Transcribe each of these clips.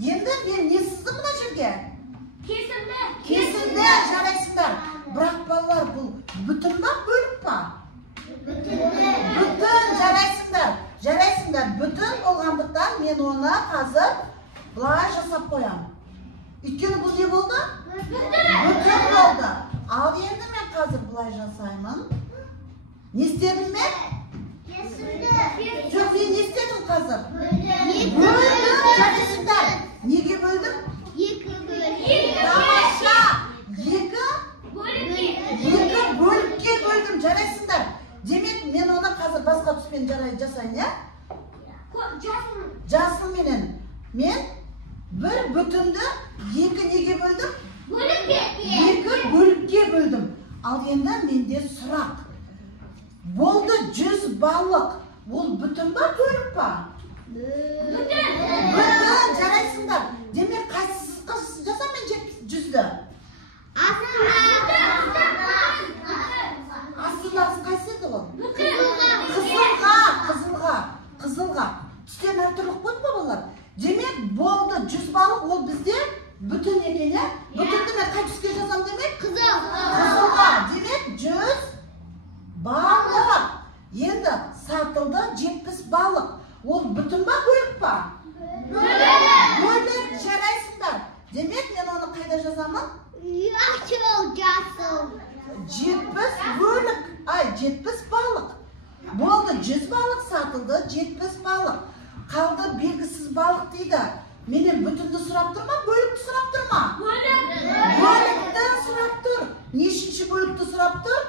Енді мен не сыздым мына жерге? Kesimde. Жарайсыңдар. Бірақ балалар бұл бүтін ба, бөлік па? Бүтін, жарайсыңдар. Бүтін болғандықтан мен оны қазір бұлай жасап қоям. Өйткені бұл не болды? Бүтін болды. Ал енді мен қазір бұлай жасаймын. Не істедім мен? Жоқ, мен не істедім қазір? Бөлдім, жарайсыңдар. Неге бөлдім? Тамаша. Екі бөлікке бөлдім, жарайсыңдар. Демек, мен оны қазір басқа түспен жасайын, я? Жасыл менен. Мен бір бүтінді екі неге бөлдім? Екі бөлікке бөлдім. Ал енді менде сұрақ. Болды 100 балық. Ол бүтін ба, бөлік па? Бүтін, жарайсыңдар. Демек, қайсысы жасам мен 100-ді? Астындағысы қайсы еді ол? Қызылға. Түстен әртүрлі қойды ма балар? Демек, болды 100 балық, ол бізде бүтін екен, я? Бүтінді мен қай түске жазам демек? Қызылға. Демек, 100 балық. Енді сатылды 70 балық. Ол бүтін ба, бөлік па? Бөлік, жарайсыңдар. Демек, мен оны қайда жазамын? 70 балық. Болды 100 балық сатылды, 70 балық. Қалды белгісіз балық дейді. Менен бүтінді сұрап тұр ма, бөлікті сұрап тұр ма? Бөлікті сұрап тұр. Нешінші бөлікті сұрап тұр?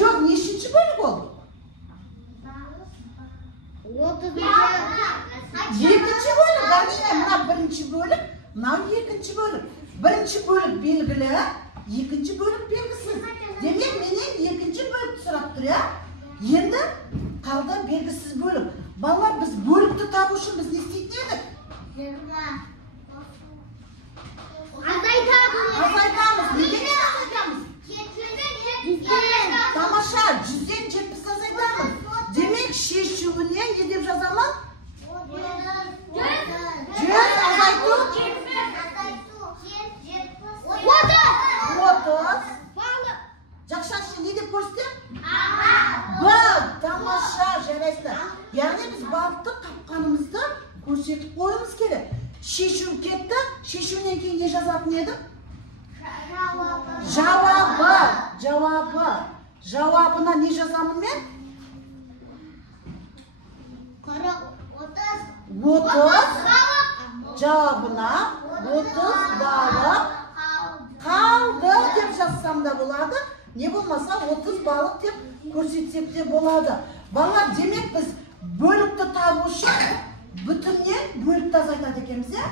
Жоқ, нешінші бөлік ол? Екінші бөлік, мына бірінші бөлік, мына екінші бөлік. Бірінші бөлік белгілі, екінші бөлік белгісіз. Демек, менен екінші бөлікті сұрап тұр, я? Енді қалды белгісіз бөлік. Балалар, біз бөлікті табу үшін біз не істейтін едік? Азайтамыз. Неден азайтамыз? Тамаша, 100-ден 70 азайтамыз. Демек, шешуіне не деп жазамын? 100 азайту. 30. Жақшашы, не деп көрсетем? Бал, тамаша, жарайсыздар. Яғни біз балықты қапқанымызды көрсетіп қойымыз керек. Шешу кетті, шешуінен кейін не жазатын едім? Жауабына не жазамын мен? 30. Жауабына 30 балық қалды деп жазсам да болады. Не болмаса 30 балық деп көрсетсек де болады. Балалар, демек біз бөлікті табу үшін бүтіннен бөлікті азайтады екенбіз, я?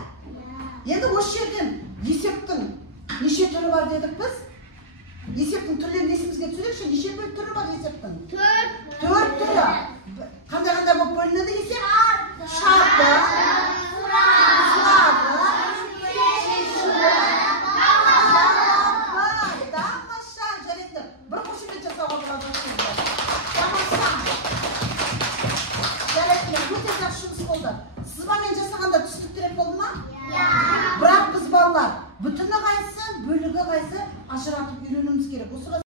Енді осы жерден есептің неше түрі бар дедік біз? Есептің түрлерін есімізге түсірейікші, неше түрі бар есептің? 4